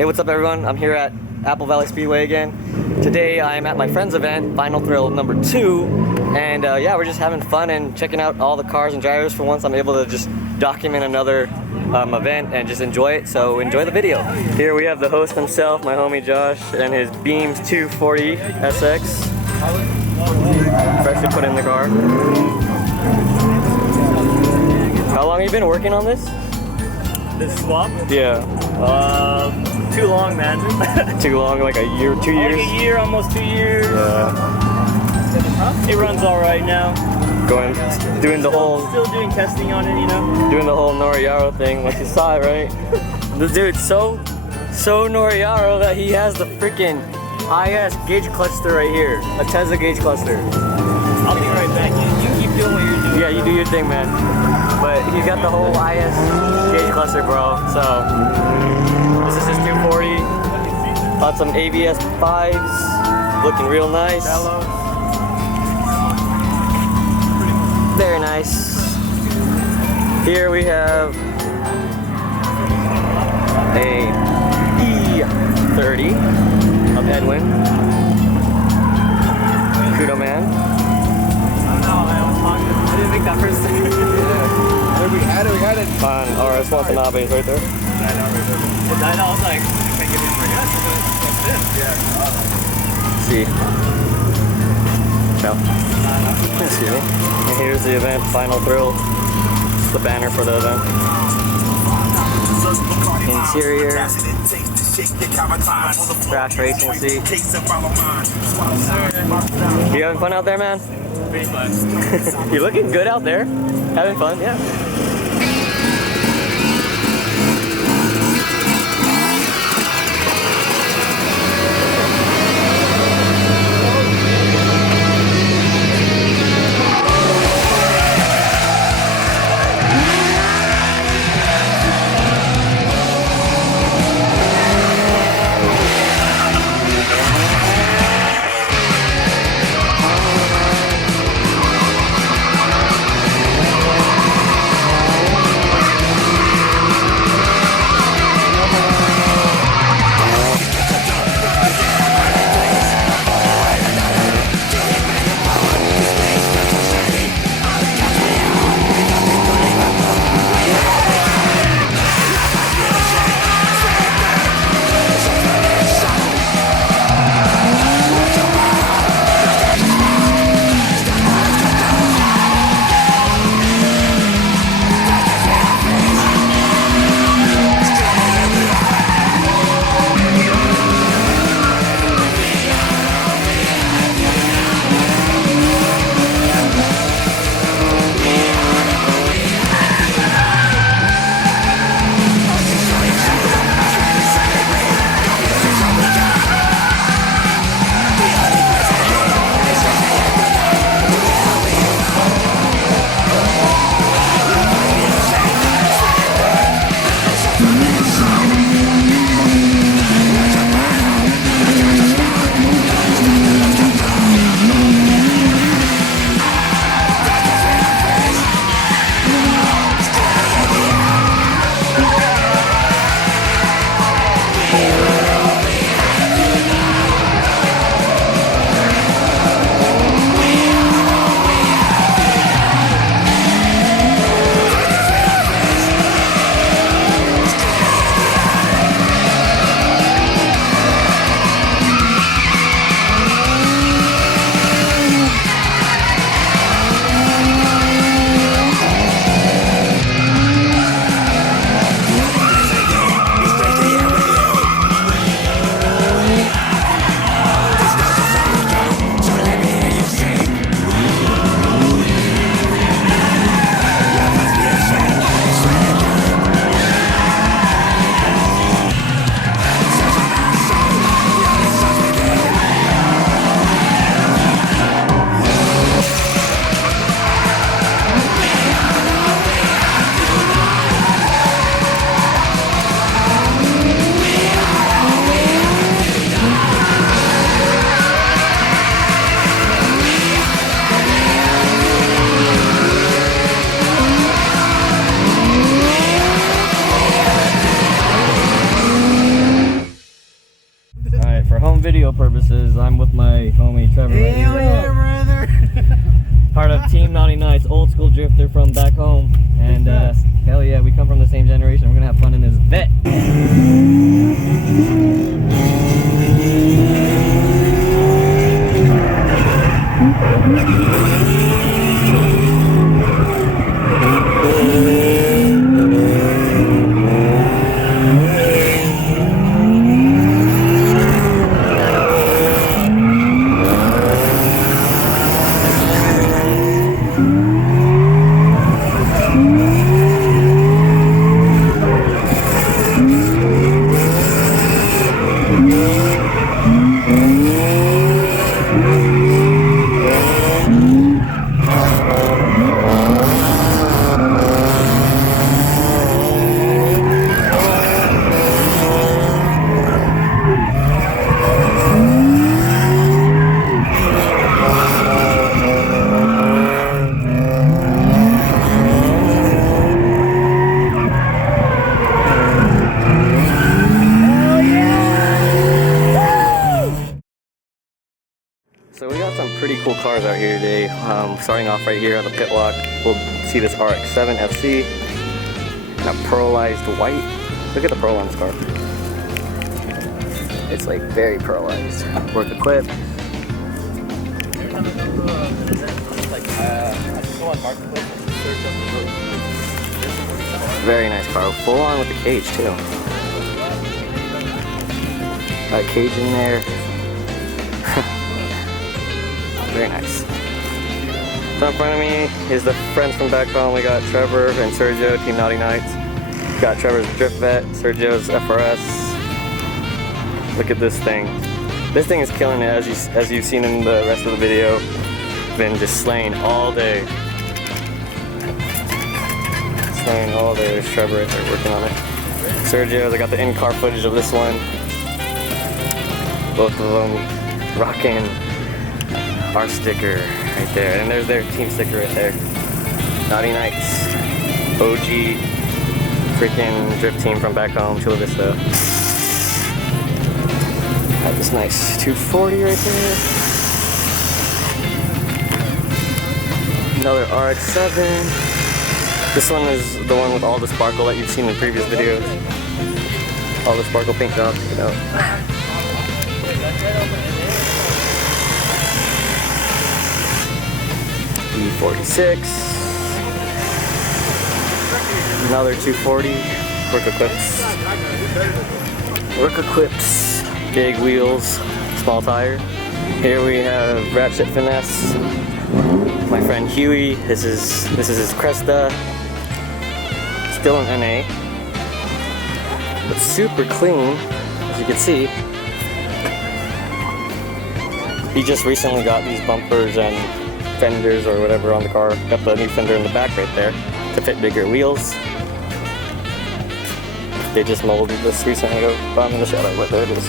Hey, what's up everyone? I'm here at Apple Valley Speedway again. Today I'm at my friend's event, Final Thrill number 2, and yeah, we're just having fun and checking out all the cars and drivers. For once I'm able to just document another event and just enjoy it, so enjoy the video. Here we have the host himself, my homie Josh, and his Beams 240 SX. Freshly put in the car. How long have you been working on this? This swap? Yeah. Too long, man. Too long, like a year, 2 years? Like a year, almost 2 years. Yeah. It runs all right now. Doing the whole... Still doing testing on it, you know? Doing the whole Noriaro thing, like you saw it, right? This dude's so Noriaro that he has the freaking IS gauge cluster right here. A Tesla gauge cluster. I'll be right back. You keep doing what you're doing. Yeah, you do your thing, man. But he's got the whole IS gauge cluster, bro. So, this is his 240. Got some ABS 5s. Looking real nice. Very nice. Here we have a E30 of Edwin. Kudo man. I don't know, I didn't make that first thing. Yeah. We had it. On RS Watanabe is right there. I was like, can I give you for yes? See. Ciao. Excuse me. And here's the event, Final Thrill. The banner for the event. Interior. Crash racing seat. You having fun out there, man? Pretty fun. You looking good out there? Having fun, yeah. is I'm with my homie Trevor right here. brother. Part of Team Naughty Nights, old school drifter from back home. And hell yeah, we come from the same generation. We're gonna have fun in this vet. So we got some pretty cool cars out here today. Starting off right here on the pit walk, we'll see this RX-7 FC, a pearlized white. Look at the pearl on this car. It's like very pearlized. Worth a clip. Very nice car, full on with the cage too. Got a cage in there. Very nice. So in front of me is the friends from back home. We got Trevor and Sergio, Team Naughty Nights. Got Trevor's Drift Vet, Sergio's FRS. Look at this thing. This thing is killing it, as you've seen in the rest of the video. Been just slaying all day. Slaying all day. There's Trevor right there working on it. Sergio, they got the in-car footage of this one. Both of them rocking our sticker right there, and there's their team sticker right there. Naughty Nights, OG freaking drift team from back home, Chula Vista. Got this nice 240 right there. Another RX-7. This one is the one with all the sparkle that you've seen in previous videos. All the sparkle paint jobs, you know. E46, another 240, work equips, big wheels, small tire. Here we have Ratchet Finesse, my friend Huey. This is his Cresta, still an NA, but super clean, as you can see. He just recently got these bumpers and fenders or whatever on the car. Got the new fender in the back right there to fit bigger wheels. They just molded this recently. I'm in the shadow, but there it is.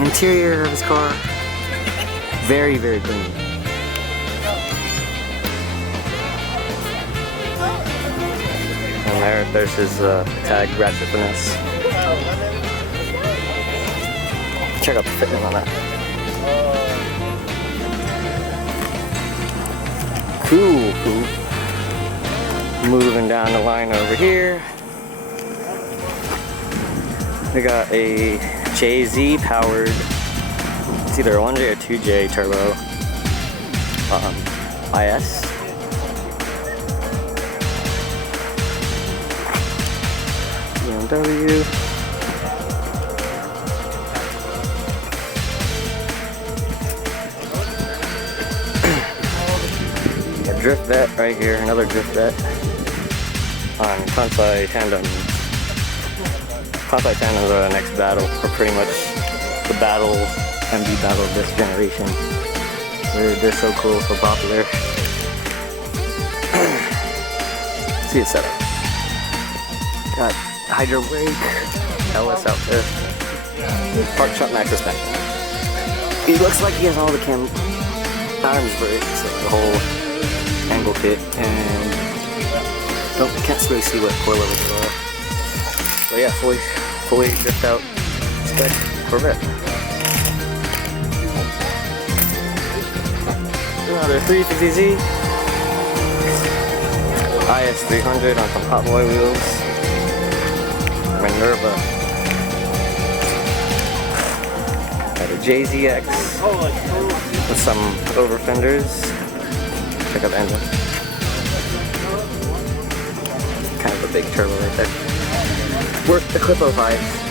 Interior of his car, very, very clean. And there's his tag, Ratchet Finesse. Check out the fitment on that. Cool. Moving down the line over here, we got a JZ powered, it's either a 1J or 2J turbo IS. BMW. Drift Vet right here, another Drift Vet on Kansai Tandem. Kansai Tandems are the next battle, or pretty much the MD battle of this generation. They're so cool, so popular. See it set up. Got hydro brake, LS out there. Park Chuck Max suspension. He looks like he has all the arms brakes, like the whole angle kit, and can't really see what coil levels are. But yeah, fully drift out spec Corvette. another 350Z. IS 300 on some Hot Boy wheels. Minerva. Got a JZX with some over fenders. Check out the engine. Kind of a big turbo right there. Worth the Clip 05.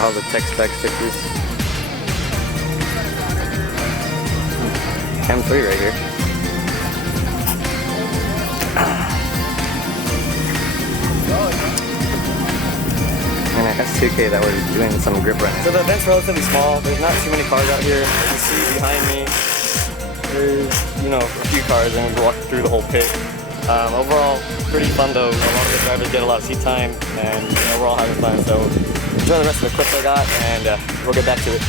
All the tech spec stickers. M3 right here. And an S2K that was doing some grip running. So the event's relatively small. There's not too many cars out here. You can see behind me, there's, you know, a few cars, and we walked through the whole pit. Overall, pretty fun though. A lot of the drivers get a lot of seat time, and you know, we're all having fun. So enjoy the rest of the clips I got, and we'll get back to it.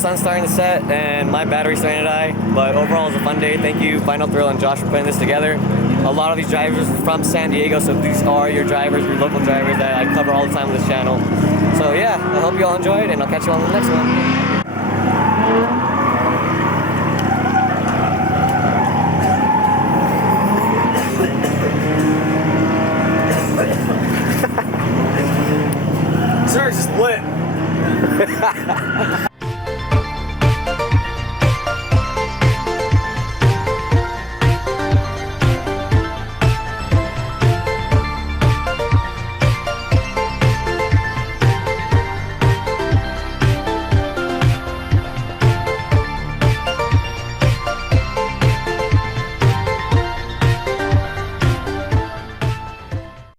sun's starting to set and my battery's starting to die, but overall it was a fun day. Thank you, Final Thrill and Josh, for putting this together. A lot of these drivers are from San Diego, so these are your drivers, your local drivers that I cover all the time on this channel. So yeah, I hope you all enjoyed, and I'll catch you on the next one.